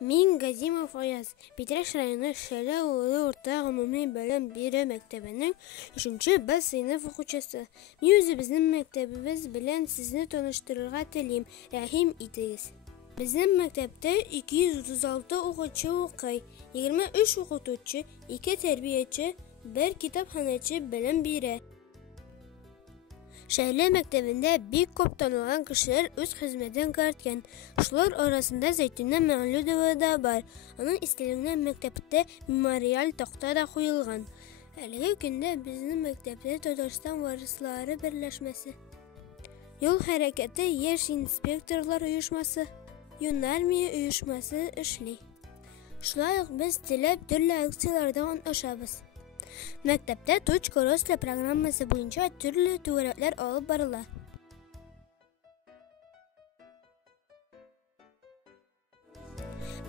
Min Газимов Аяз, Питрәш районы Шәле авылы урта гомуми белем бирү мәктәбенең 3-нче сыйныф укучысы. Мин үзебезнең мәктәбебез белән сезне таныштырырга телим. Рәхим итегез. Безнең мәктәптә 236 укучы укый, 23 укытучы, 2 тәрбияче, 1 китапханәче белем бирә. Шәһәр мәктәбендә бик күп танылган кешеләр үз хезмәтен күрсәткән. Шулар арасында Зәйтүнә Мәгълүдова да бар. Аның истәлегенә мәктәптә мемориаль такта да куелган. Әлеге көндә безнең мәктәптә Татарстан варислары берләшмәсе, Юл хәрәкәте яшь инспекторлар оешмасы, Юнармия оешмасы эшли. Шулай ук без теләп төрле акцияләрдә катнашабыз. Мәктәптә «Точка роста» программасы буенча төрле түгәрәкләр алып барыла.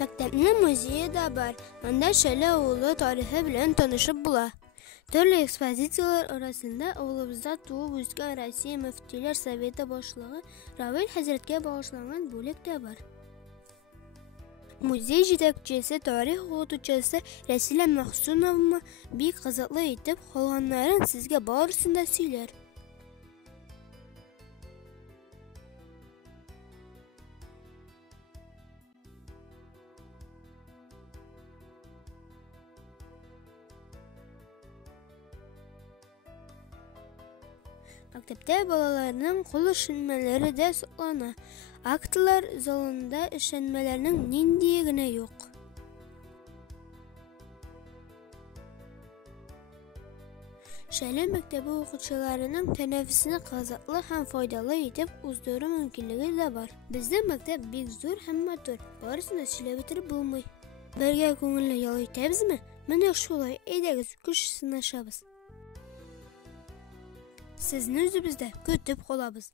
Мәктәпнең музее да бар. Анда Шәле авылы тарихы белән танышып була. Төрле экспозицияләр арасында авылыбызда туып үскән Россия мөфтиләр советы башлыгы Равил хәзрәткә багышланган бүлек тә бар. Музей җитәкчесе, тарих укытучысы Рәсилә Мәхсүнова бик кызыклы итеп калганнарын сезгә барысын да сөйләр. Мәктәптә балаларның кул эшелмәләре дә саклана. Актылар залында эшелмәләрнең ниндие генә юк. Шәле мәктәбе укучыларының тәнәфесне кызыклы һәм файдалы итеп уздыру мөмкинлеге дә бар. Безнең мәктәп бик зур һәм матур. Барысын да сөйләп бетереп булмый. Бергә күңелле ял итәбезме? Менә шулай, әйдәгез, көч сынашабыз. Сезне үзебездә көтеп калабыз.